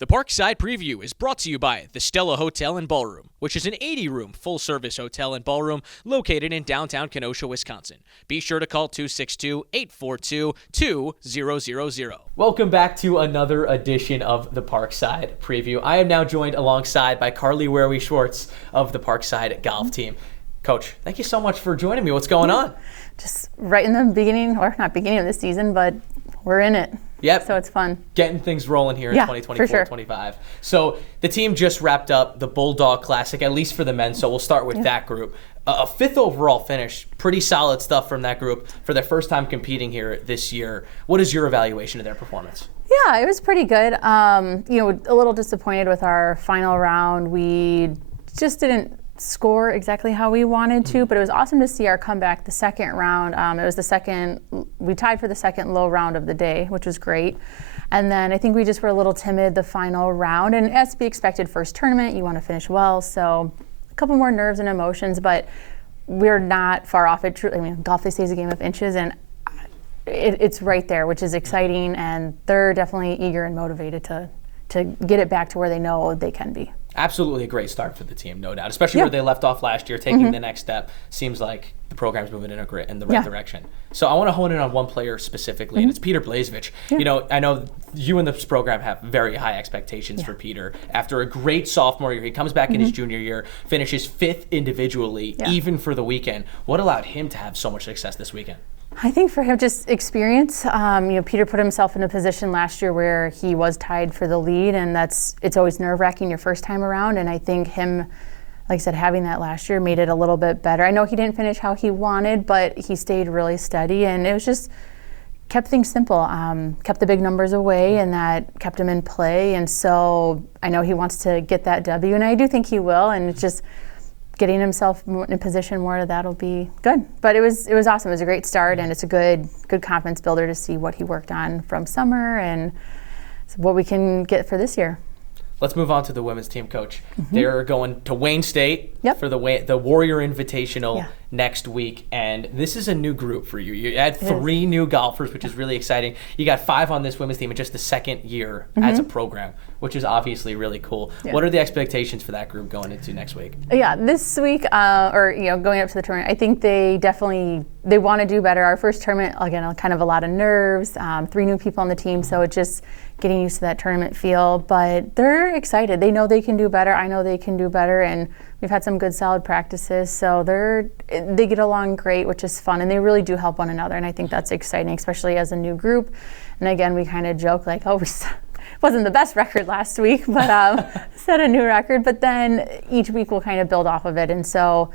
The Parkside Preview is brought to you by the Stella Hotel and Ballroom, which is an 80-room full-service hotel and ballroom located in downtown Kenosha, Wisconsin. Be sure to call 262-842-2000. Welcome back to another edition of the Parkside Preview. I am now joined alongside by Carly Werwie-Swartz of the Parkside Golf Team. Coach, thank you so much for joining me. What's going on? Just right in the beginning, or not beginning of the season, but we're in it. Yep. So it's fun. Getting things rolling here in 2024-25. So the team just wrapped up the Bulldog Classic, at least for the men, so we'll start with that group. A fifth overall finish, pretty solid stuff from that group for their first time competing here this year. What is your evaluation of their performance? Yeah, it was pretty good. A little disappointed with our final round. We just didn't score exactly how we wanted to, but it was awesome to see our comeback the second round. It was we tied for the second low round of the day, which was great. And then I think we just were a little timid the final round, and as to be expected, first tournament, you want to finish well, so a couple more nerves and emotions, but we're not far off it. I mean, golf, they say, is a game of inches, and it's right there, which is exciting, and they're definitely eager and motivated to get it back to where they know they can be. Absolutely a great start for the team, no doubt, especially where they left off last year, taking the next step. Seems like the program's moving in the right direction. So I want to hone in on one player specifically, and it's Peter Blazevic. Yeah. You know, I know you and this program have very high expectations for Peter. After a great sophomore year, he comes back in his junior year, finishes fifth individually, even for the weekend. What allowed him to have so much success this weekend? I think for him, just experience. Peter put himself in a position last year where he was tied for the lead, and it's always nerve-wracking your first time around. And I think him, like I said, having that last year made it a little bit better. I know he didn't finish how he wanted, but he stayed really steady, and it was just kept things simple. Kept the big numbers away, and that kept him in play. And so I know he wants to get that W, and I do think he will. And it's just getting himself in a position more of that'll be good. But it was awesome. It was a great start, and it's a good confidence builder to see what he worked on from summer and what we can get for this year. Let's move on to the women's team, Coach. They're going to Wayne State for the Warrior Invitational next week, and this is a new group for you. You had three new golfers, which is really exciting. You got 5 on this women's team in just the second year as a program, which is obviously really cool. What are the expectations for that group going into next week? Yeah, this week, going up to the tournament, I think they want to do better. Our first tournament, again, kind of a lot of nerves, 3 new people on the team, so it's just getting used to that tournament feel, but they're excited. They know they can do better. I know they can do better, and we've had some good solid practices, so they get along great, which is fun, and they really do help one another, and I think that's exciting, especially as a new group. And again, we kind of joke like, we wasn't the best record last week, but set a new record, but then each week we'll kind of build off of it, and so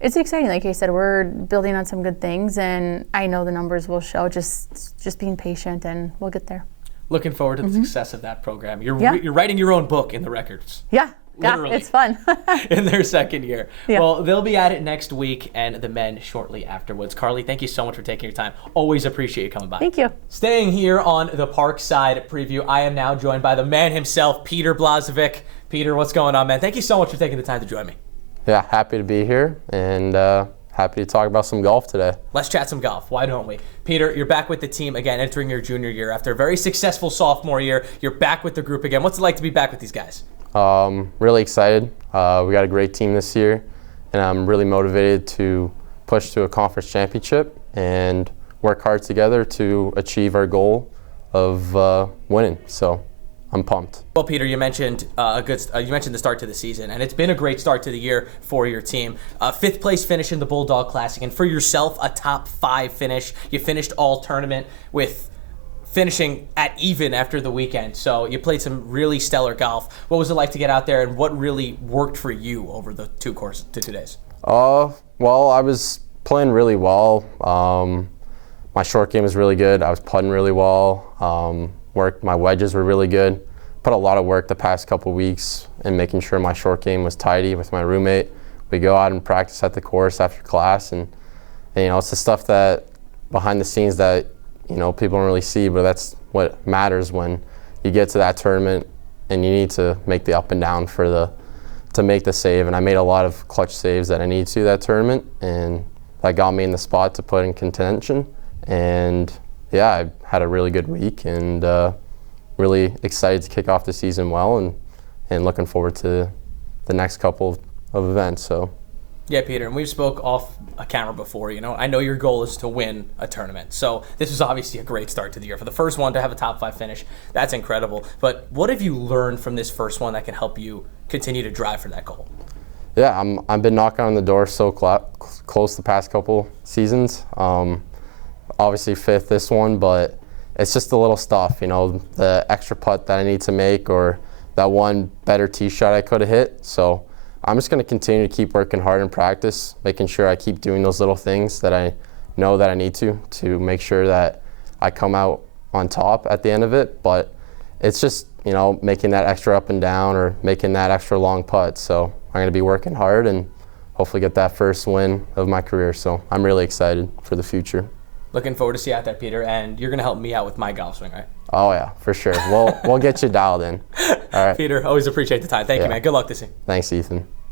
it's exciting. Like I said, we're building on some good things, and I know the numbers will show. Just being patient, and we'll get there. Looking forward to the success of that program. You're writing your own book in the records. Yeah, literally. It's fun. In their second year. Yeah. Well, they'll be at it next week, and the men shortly afterwards. Carly, thank you so much for taking your time. Always appreciate you coming by. Thank you. Staying here on the Parkside Preview, I am now joined by the man himself, Peter Blazevic. Peter, what's going on, man? Thank you so much for taking the time to join me. Yeah, happy to be here, and happy to talk about some golf today. Let's chat some golf. Why don't we? Peter, you're back with the team again, entering your junior year. After a very successful sophomore year, you're back with the group again. What's it like to be back with these guys? Really excited. We got a great team this year, and I'm really motivated to push to a conference championship and work hard together to achieve our goal of winning. So I'm pumped. Well, Peter, you mentioned you mentioned the start to the season, and it's been a great start to the year for your team. 5th place finish in the Bulldog Classic, and for yourself, a top 5 finish. You finished all tournament with finishing at even after the weekend. So you played some really stellar golf. What was it like to get out there, and what really worked for you over the 2 days? Well, I was playing really well. My short game was really good. I was putting really well. My wedges were really good. Put a lot of work the past couple weeks in making sure my short game was tidy with my roommate. We go out and practice at the course after class, and it's the stuff that behind the scenes that people don't really see, but that's what matters when you get to that tournament and you need to make the up and down to make the save. And I made a lot of clutch saves that I needed to that tournament, and that got me in the spot to put in contention. And yeah, I had a really good week, and really excited to kick off the season well, and looking forward to the next couple of events. So. Yeah, Peter, and we've spoke off a camera before. I know your goal is to win a tournament. So this was obviously a great start to the year. For the first one to have a top 5 finish, that's incredible. But what have you learned from this first one that can help you continue to drive for that goal? Yeah, I've been knocking on the door so close the past couple seasons. Obviously 5th this one, but it's just the little stuff, the extra putt that I need to make, or that one better tee shot I could have hit. So I'm just going to continue to keep working hard in practice, making sure I keep doing those little things that I know that I need to make sure that I come out on top at the end of it. But it's just, making that extra up and down or making that extra long putt. So I'm going to be working hard and hopefully get that first win of my career. So I'm really excited for the future. Looking forward to see you out there, Peter, and you're going to help me out with my golf swing, right? Oh, yeah, for sure. We'll get you dialed in. All right. Peter, always appreciate the time. Thank you, man. Good luck this year. Thanks, Ethan.